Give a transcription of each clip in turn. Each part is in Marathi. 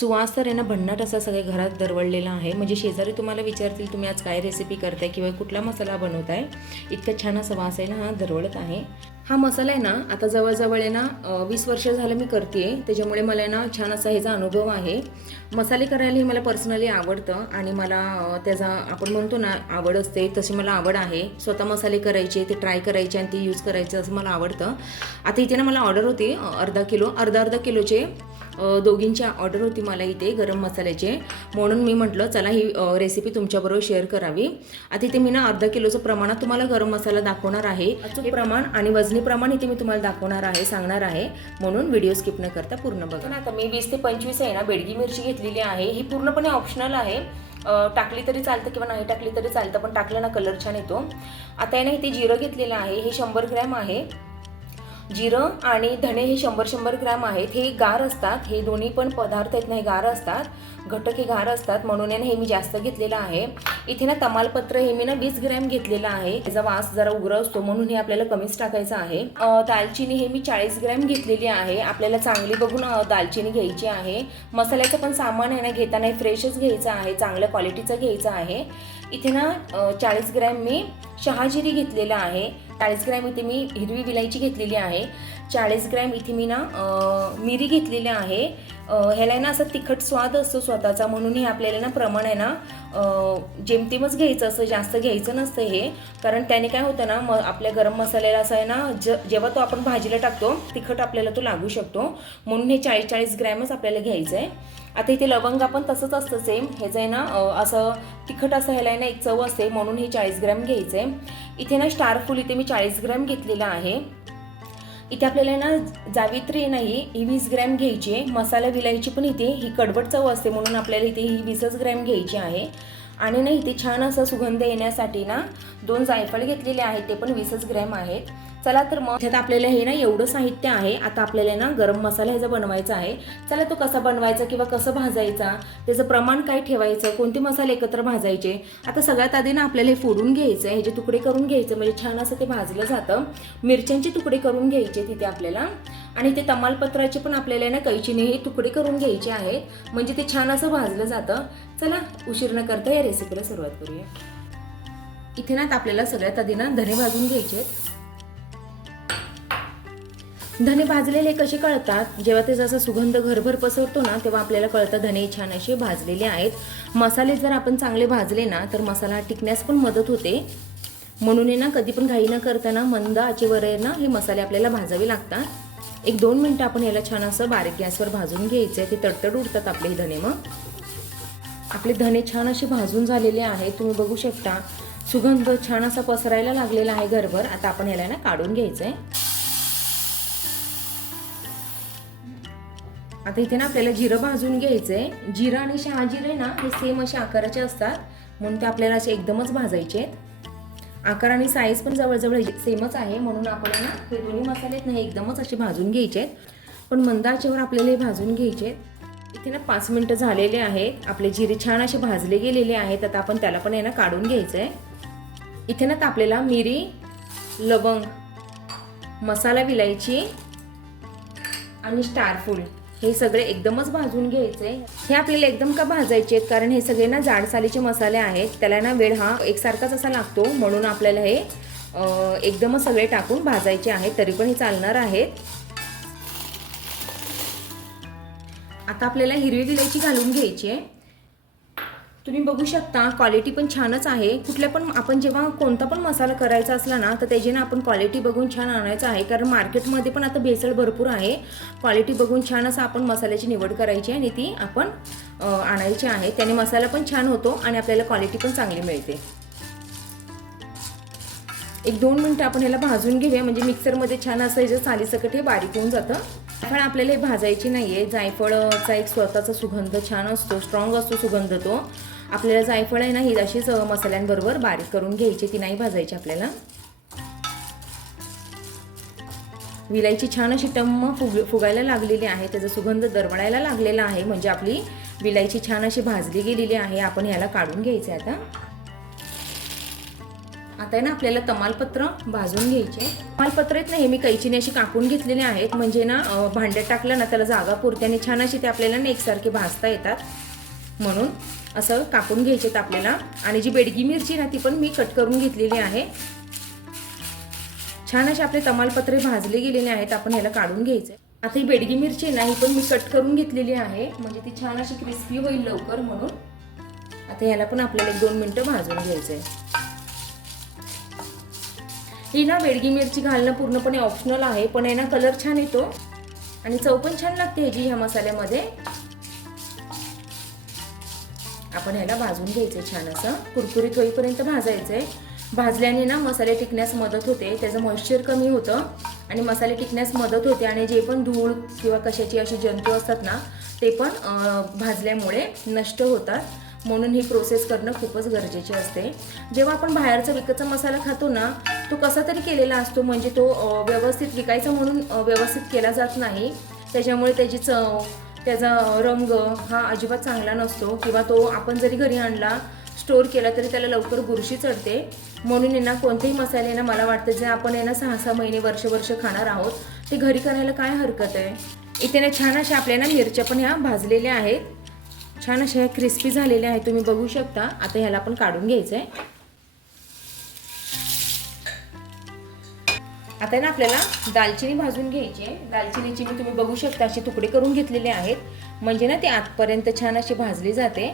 सुवास तर आहे ना भन्नाट असा सगळ्या घरात दरवळलेला आहे. म्हणजे शेजारी तुम्हाला विचारतील तुम्ही आज काय रेसिपी करताय किंवा कुठला मसाला बनवताय, इतका छान असा वास आहे ना हा दरवळत आहे. हा मसाला आहे ना आता जवळजवळ आहे ना 20 वर्ष झालं मी करते, त्याच्यामुळे मला ना छान असा ह्याचा अनुभव आहे. मसाले करायलाही मला पर्सनली आवडतं आणि मला त्याचा आपण म्हणतो ना आवड असते तशी मला आवड आहे. स्वतः मसाले करायचे, ते ट्राय करायचे आणि ते यूज करायचं असं मला आवडतं. आता इथे ना मला ऑर्डर होती अर्धा किलोचे दोघींची ऑर्डर होती मला इथे गरम मसाल्याचे, म्हणून मी म्हटलं चला ही रेसिपी तुमच्याबरोबर शेअर करावी. आता इथे मी ना अर्धा किलोचं प्रमाणात तुम्हाला गरम मसाला दाखवणार आहे. अचूक प्रमाण आणि वजनी प्रमाण इथे मी तुम्हाला दाखवणार आहे, सांगणार आहे, म्हणून व्हिडिओ स्किप न करता पूर्ण बघा. आता मी 20 ते 25 आहे ना बेडगी मिरची घेतलेली आहे. ही पूर्णपणे ऑप्शनल आहे, टाकली तरी चालतं किंवा नाही टाकली तरी चालतं, पण टाकलं ना कलर छान येतो. आता आहे ना इथे जिरं घेतलेलं आहे, हे 100 ग्रॅम आहे. जिरं आणि धणे हे 100 ग्रॅम आहेत. हे गार असतात, हे दोन्ही पण पदार्थ आहेत ना हे गार असतात, घटक हे गार असतात, म्हणून हे मी जास्त घेतलेलं आहे. इथे ना तमालपत्र हे मी ना 20 ग्रॅम घेतलेलं आहे. त्याचा वास जरा उग्र असतो म्हणून हे आपल्याला कमीच टाकायचं आहे. दालचिनी हे मी 40 ग्रॅम घेतलेली आहे. आपल्याला चांगली बघून दालचिनी घ्यायची आहे. मसाल्याचं पण सामान आहे ना घेताना फ्रेशच घ्यायचं आहे, चांगल्या क्वालिटीचं घ्यायचं आहे. इथे ना 40 ग्रॅम मी शहाजिरी घेतलेला आहे. 40 ग्रॅम इथे मी हिरवी विलायची घेतलेली आहे. 40 ग्रॅम इथे मी ना मिरी घेतलेली आहे. ह्याला ना असं तिखट स्वाद असतो स्वतःचा, म्हणून हे आपल्याला ना प्रमाण आहे ना जेमतेमच घ्यायचं असं, जास्त घ्यायचं नसतं हे, कारण त्याने काय होतं ना आपल्या गरम मसाल्याला असं आहे ना जेव्हा तो आपण भाजीला टाकतो तिखट आपल्याला तो लागू शकतो, म्हणून हे 40 ग्रॅमच आपल्याला घ्यायचं आहे. आता इथे लवंगा पण तसंच असतं सेम, ह्याचं आहे ना असं तिखट असं ह्याला आहे ना एक चव असते, म्हणून हे 40 ग्रॅम घ्यायचं आहे. इथे ना स्टारफूल इथे मी 40 ग्रॅम घेतलेला आहे. इथे आपल्याला ना जावित्री नाही ही 20 ग्रॅम घ्यायची आहे. मसाला विलायची पण इथे ही कडवट चव असते, म्हणून आपल्याला इथे ही 20 ग्रॅम घ्यायची आहे. आणि ना इथे छान असा सुगंध येण्यासाठी ना 2 जायफळ घेतलेले आहेत, ते पण 20 ग्रॅम आहेत. चला तर मग त्यात आपल्याला हे ना एवढं साहित्य आहे. आता आपल्याला ना गरम मसाला ह्याचा बनवायचा आहे. चला तो कसा बनवायचा किंवा कसं भाजायचा, त्याचं प्रमाण काय ठेवायचं, कोणते मसाले एकत्र भाजायचे. आता सगळ्यात आधी ना आपल्याला हे फोडून घ्यायचं आहे, ह्याचे तुकडे करून घ्यायचं, म्हणजे छान असं ते भाजलं जातं. मिरच्यांचे तुकडे करून घ्यायचे तिथे आपल्याला, आणि ते तमालपत्राचे पण आपल्याला ना कैचीने हे तुकडे करून घ्यायचे आहेत, म्हणजे ते छान असं भाजलं जातं. चला उशीर न करता या रेसिपीला सुरुवात करूया. इथे ना आपल्याला सगळ्यात आधी ना धने भाजून घ्यायचे आहेत. धने भाजलेले कसे कळतात, जेव्हा ते जसा सुगंध घरभर पसरतो ना तेव्हा आपल्याला कळतं धने छान असे भाजलेले आहेत. मसाले जर आपण चांगले भाजले ना तर मसाला टिकण्यास पण मदत होते, म्हणून ना कधी पण घाई न करताना मंद आचेवर ना हे मसाले आपल्याला भाजावे लागतात. 1-2 मिनटं आपण याला छान असं बारीक गॅसवर भाजून घ्यायचं आहे. ते तडतड उडतात आपले धने. मग आपले धने छान असे भाजून झालेले आहेत, तुम्ही बघू शकता. सुगंध छान असा पसरायला लागलेला आहे घरभर. आता आपण याला ना काढून घ्यायचं आहे. आता इथे ना आपल्याला जिरं भाजून घ्यायचं आहे. जिरं आणि शहाजिरे ना हे सेम असे आकाराचे असतात, म्हणून ते आपल्याला असे एकदमच भाजायचे आहेत. आकार आणि साईज पण जवळजवळ सेमच आहे, म्हणून आपण ना हे दोन्ही मसाले आहेत ना हे एकदमच असे भाजून घ्यायचे आहेत, पण मंद आचेवर आपल्याला हे भाजून घ्यायचे आहेत. इथे ना 5 मिनटं झालेले आहेत. आपले जिरे छान असे भाजले गेलेले आहेत. आता आपण त्याला पण ना काढून घ्यायचं आहे. इथे ना आपल्याला मिरी, लवंग, मसाला विलायची आणि स्टारफूल हे सगळे एकदमच भाजून घ्यायचे. हे आपल्याला एकदम का भाजायचे आहेत, कारण हे सगळे ना जाड सालीचे मसाले आहेत, त्याला ना वेळ हा एकसारखाच असा लागतो, म्हणून आपल्याला हे एकदमच सगळे टाकून भाजायचे आहेत, तरी पण हे चालणार आहेत. आता आपल्याला हिरवी विलायची घालून घ्यायची आहे. तुम्ही बघू शकता क्वालिटी पण छानच आहे. कुठल्या पण आपण जेव्हा कोणता पण मसाला करायचा असला ना तर त्याची ना आपण क्वालिटी बघून छान आणायचं आहे, कारण मार्केटमध्ये पण आता भेसळ भरपूर आहे. क्वालिटी बघून छान असं आपण मसाल्याची निवड करायची आणि ती आपण आणायची आहे, त्याने मसाला पण छान होतो आणि आपल्याला क्वालिटी पण चांगली मिळते. 1-2 मिनटं आपण ह्याला भाजून घेऊया, म्हणजे मिक्सरमध्ये छान असं ह्याचं सालीसकट हे बारीक होऊन जातं. पण आपल्याला हे भाजायची नाही आहे. जायफळचा एक स्वतःचा सुगंध छान असतो, स्ट्रॉंग असतो सुगंध तो. आपल्याला जायफळ आहे ना ही अशीच मसाल्यांबरोबर बारीक करून घ्यायची, ती नाही भाजायची आपल्याला. विलायची छान अशी टम्म फुगायला लागलेली आहे, त्याचा सुगंध दरवळायला लागलेला आहे, म्हणजे आपली विलायची छान अशी भाजली गेलेली आहे. आपण ह्याला काढून घ्यायचं आहे. आता आता आहे ना आपल्याला तमालपत्र भाजून घ्यायचे. तमालपत्र आहेत ना हे मी कैचीने अशी कापून घेतलेले आहेत, म्हणजे ना भांड्यात टाकलं ना त्याला जागा पुरते आणि छान अशी ते आपल्याला ना एकसारखे भाजता येतात, म्हणून असं कापून घ्यायचे आपल्याला. आणि जी बेडगी मिरची ना ती पण मी कट करून घेतलेली आहे. छान असे आपले तमालपत्रे भाजले गेलेले आहेत, आपण ह्याला काढून घ्यायचे. आता ही बेडगी मिरची ना ही पण मी कट करून घेतलेली आहे, म्हणजे ती छान अशी क्रिस्पी होईल लवकर म्हणून. आता ह्याला पण आपल्याला 1-2 मिनिटं भाजून घ्यायचंय. ही ना बेडगी मिरची घालणं पूर्णपणे ऑप्शनल आहे, पण आहे ना कलर छान येतो आणि चव पण छान लागते ह्याची ह्या मसाल्यामध्ये. आपण ह्याला भाजून घ्यायचंय, छान असं कुरकुरीत होईपर्यंत भाजायचंय. भाजल्याने ना मसाले टिकण्यास मदत होते, त्याचं मॉइश्चर कमी होतं आणि मसाले टिकण्यास मदत होते. आणि जे पण धूळ किंवा कशाची अशी जंतू असतात ना ते पण भाजल्यामुळे नष्ट होतात, म्हणून ही प्रोसेस करणं खूपच गरजेचे असते. जेव्हा आपण बाहेरचा विकतचा मसाला खातो ना तो कसा तरी केलेला असतो, म्हणजे तो व्यवस्थित विकायचा म्हणून व्यवस्थित केला जात नाही, त्याच्यामुळे त्याची चव त्याचा रंग हा अजिबात चांगला नसतो, किंवा तो आपण जरी घरी आणला स्टोर केला तरी त्याला लवकर बुरशी चढते. म्हणून आहे ना कोणतेही मसाले ना मला वाटतं जे आपण आहे ना 6-6 महिने वर्ष खाणार आहोत ते घरी करायला काय हरकत आहे. इथे ना छान अशा आपल्या ना मिरच्या पण ह्या भाजलेल्या आहेत, छान अशा क्रिस्पी झालेल्या आहेत, तुम्ही बघू शकता. आता ह्याला आपण काढून घ्यायचं आहे. आता ना आपल्याला दालचिनी भाजून घ्यायची आहे. दालचिनीची मी तुम्ही बघू शकता असे तुकडे करून घेतलेले आहेत, म्हणजे ना ते आतपर्यंत छान अशी भाजली जाते.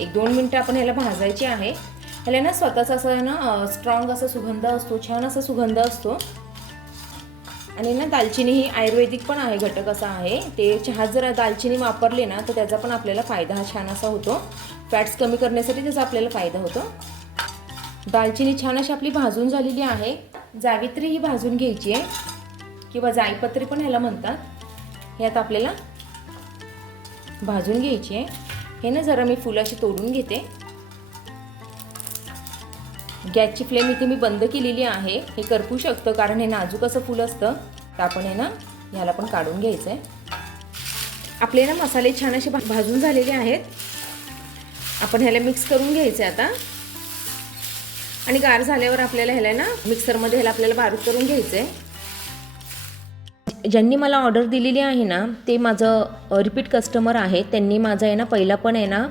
1-2 मिनिटं आपण ह्याला भाजायची आहे. ह्याला ना स्वतःच असं ना स्ट्रॉंग असा सुगंध असतो, छान असा सुगंध असतो. आणि ना दालचिनी ही आयुर्वेदिक पण आहे, घटक असा आहे. ते चहात जर दालचिनी वापरली ना तर त्याचा पण आपल्याला फायदा हा छान असा होतो. फॅट्स कमी करण्यासाठी त्याचा आपल्याला फायदा होतो. दालचिनी छान अशी आपली भाजून झालेली आहे. जावित्री ही भाजून घ्यायची आहे, किंवा जायपत्री पण ह्याला म्हणतात. हे आता आपल्याला भाजून घ्यायची आहे. हे ना जरा मी फुलं अशी तोडून घेते. गॅसची फ्लेम इथे मी बंद केलेली आहे. हे करपू शकतं कारण हे नाजूक असं फुल असतं, तर आपण हे ना ह्याला पण काढून घ्यायचं आहे. आपले ना मसाले छान असे भाजून झालेले आहेत. आपण ह्याला मिक्स करून घ्यायचं आहे आता. आणि गार झाल्यावर आपल्याला ह्याला ना मिक्सरमध्ये ह्याला आपल्याला बारीक करून घ्यायचं आहे. ज्यांनी मला ऑर्डर दिलेली आहे ना ते माझं रिपीट कस्टमर आहे. त्यांनी माझा आहे ना पहिला पण आहे ना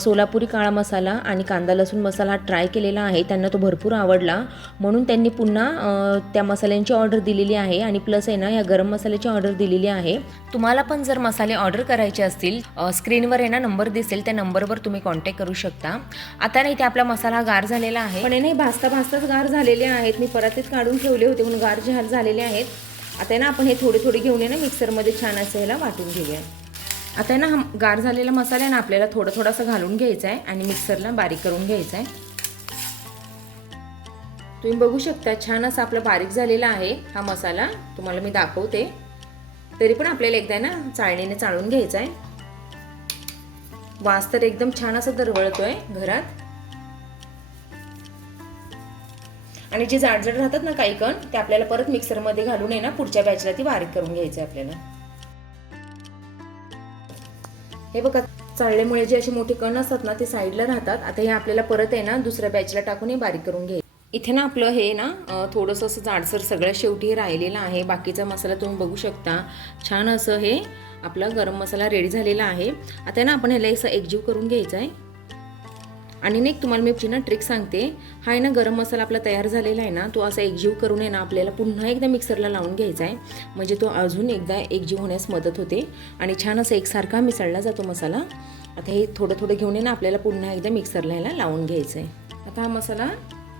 सोलापुरी काळा मसाला आणि कांदा लसूण मसाला ट्राय केलेला आहे. त्यांना तो भरपूर आवडला, म्हणून त्यांनी पुन्हा त्या मसाल्यांची ऑर्डर दिलेली आहे. आणि प्लस आहे ना या गरम मसाल्याची ऑर्डर दिलेली आहे. तुम्हाला पण जर मसाले ऑर्डर करायचे असतील स्क्रीनवर आहे ना नंबर दिसेल, त्या नंबरवर तुम्ही कॉन्टॅक्ट करू शकता. आता नाही ते आपला मसाला गार झालेला आहे, पण नाही भाजताच गार झालेले आहेत. मी परातीत काढून ठेवले होते म्हणून गार झालेले आहेत. आता ना आपण हे थोडे घेऊन ना मिक्सरमध्ये छान असं ह्याला वाटून घेऊया. आता ना हा गार झालेला मसाला आहे ना आपल्याला थोडासा घालून घ्यायचा आहे आणि मिक्सरला बारीक करून घ्यायचा आहे. तुम्ही बघू शकता छान असा आपला बारीक झालेला आहे हा मसाला. तुम्हाला मी दाखवते. तरी पण आपल्याला एकदा ना चाळणीने चाळून घ्यायचा आहे. वास तर एकदम छान असा दरवळतोय घरात. आणि जे जाडजड राहतात ना काही कण ते आपल्याला परत मिक्सरमध्ये घालून आहे ना पुढच्या बॅचला ती बारीक करून घ्यायचं आहे आपल्याला. हे बघा चाळल्यामुळे जे असे मोठे कण असतात ना ते साईडला राहतात. आता हे आपल्याला परत आहे ना दुसऱ्या बॅचला टाकून हे बारीक करून घ्यायचं. इथे ना आपलं हे ना थोडंसं असं जाडसर सगळ्या शेवटी हे राहिलेलं आहे. बाकीचा मसाला तुम्ही बघू शकता. छान असं हे आपला गरम मसाला रेडी झालेला आहे. आता ना आपण ह्याला असं एकजीव करून घ्यायचं आहे. आणि नाही तुम्हाला मी ना ट्रिक सांगते. हा आहे ना गरम मसाला आपला तयार झालेला आहे ना तो असा एकजीव करून आहे ना आपल्याला पुन्हा एकदा मिक्सरला लावून घ्यायचा आहे, म्हणजे तो अजून एकदा एकजीव होण्यास मदत होते आणि छान असं एकसारखा मिसळला जातो मसाला. आता हे थोडं घेऊन आहे ना आपल्याला पुन्हा एकदा मिक्सरला ह्याला लावून घ्यायचं आहे. आता हा मसाला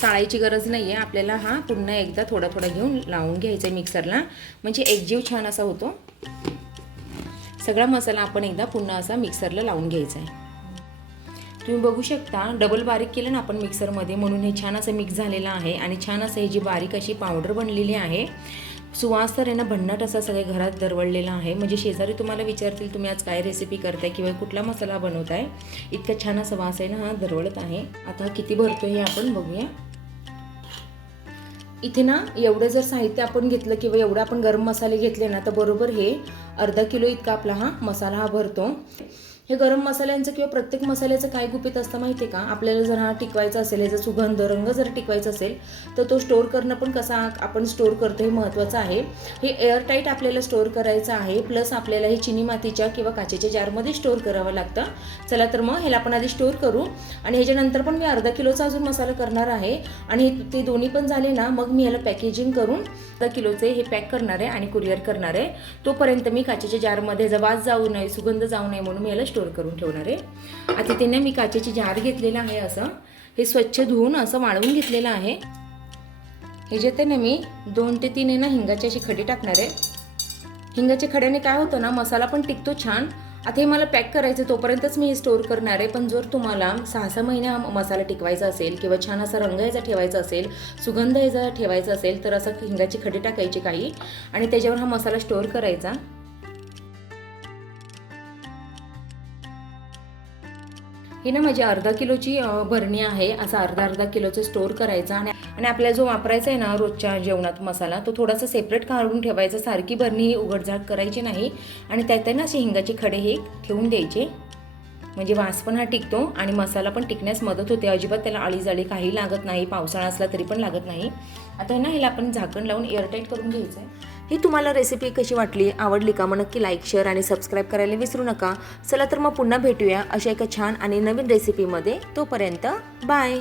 चाळायची गरज नाही आहे आपल्याला. हा पुन्हा एकदा थोडा घेऊन लावून घ्यायचा आहे मिक्सरला, म्हणजे एकजीव छान असा होतो. सगळा मसाला आपण एकदा पुन्हा असा मिक्सरला लावून घ्यायचा आहे. तुम्ही बघू शकता डबल बारीक केलं ना आपण मिक्सरमध्ये, म्हणून हे छान असं मिक्स झालेलं आहे. आणि छान असं हे जी बारीक अशी पावडर बनलेली आहे. सुवास तर आहे ना भन्नाट असा सगळ्या घरात दरवळलेला आहे. म्हणजे शेजारी तुम्हाला विचारतील तुम्ही आज काय रेसिपी करताय किंवा कुठला मसाला बनवताय, इतका छान असा वास आहे ना हा दरवळत आहे. आता किती भरतोय हे आपण बघूया. इथे ना एवढं जर साहित्य आपण घेतलं किंवा एवढं आपण गरम मसाले घेतले ना तर बरोबर हे अर्धा किलो इतका आपला हा मसाला हा भरतो. हे गरम मसाल्यांचं किंवा प्रत्येक मसाल्याचं काय गुपित असतं माहिती आहे का? आपल्याला जर हा टिकवायचा असेल, याचा सुगंध रंग जर टिकवायचा असेल तर तो स्टोअर करणं पण कसा आपण स्टोअर करतो हे महत्त्वाचं आहे. हे एअरटाईट आपल्याला स्टोअर करायचं आहे. प्लस आपल्याला हे चिनी मातीच्या किंवा काचेच्या जारमध्ये स्टोअर करावं लागतं. चला तर मग ह्याला आपण आधी स्टोअर करू आणि ह्याच्यानंतर पण मी अर्धा किलोचा अजून मसाला करणार आहे आणि ते दोन्ही पण झाले ना मग मी ह्याला पॅकेजिंग करून अर्धा किलोचे हे पॅक करणार आहे आणि कुरिअर करणार आहे. तोपर्यंत मी काचेच्या जारमध्ये वास जाऊ नये, सुगंध जाऊ नये म्हणून मी याला स्टोअर करून ठेवणार आहे. आता तिने मी काचेची जार घेतलेला आहे. असं हे स्वच्छ धुवून असं वाळवून घेतलेलं आहे. हे जे ते ना मी 2 ते 3 ना हिंगाची अशी खडी टाकणार आहे. हिंगाच्या खड्याने काय होतं ना मसाला पण टिकतो छान. आता हे मला पॅक करायचं तोपर्यंतच मी हे स्टोअर करणार आहे. पण जर तुम्हाला 6-6 महिने मसाला टिकवायचा असेल किंवा छान असा रंग याचा ठेवायचा असेल, सुगंध याचा ठेवायचा असेल तर असं हिंगाची खडी टाकायची काही आणि त्याच्यावर हा मसाला स्टोअर करायचा. ही ना माझी अर्धा किलोची भरणी आहे. असा अर्धा किलोचं स्टोअर करायचा आणि आपल्याला जो वापरायचा आहे ना रोजच्या जेवणात मसाला तो थोडासा सेपरेट काढून ठेवायचा. सारखी भरणी ही उघडझाड करायची नाही आणि त्यात ना असे हिंगाचे खडे हे ठेवून द्यायचे. म्हणजे वास पण हा टिकतो आणि मसाला पण टिकण्यास मदत होते. अजिबात त्याला आळी काही लागत नाही. पावसाळा असला तरी पण लागत नाही. आता ना ह्याला आपण झाकण लावून एअरटाईट करून घ्यायचं आहे. ही तुम्हाला रेसिपी कशी वाटली, आवडली का? मग नक्की लाईक, शेअर आणि सबस्क्राईब करायला विसरू नका. चला तर मग पुन्हा भेटूया अशा एका छान आणि नवीन रेसिपीमध्ये. तोपर्यंत बाय.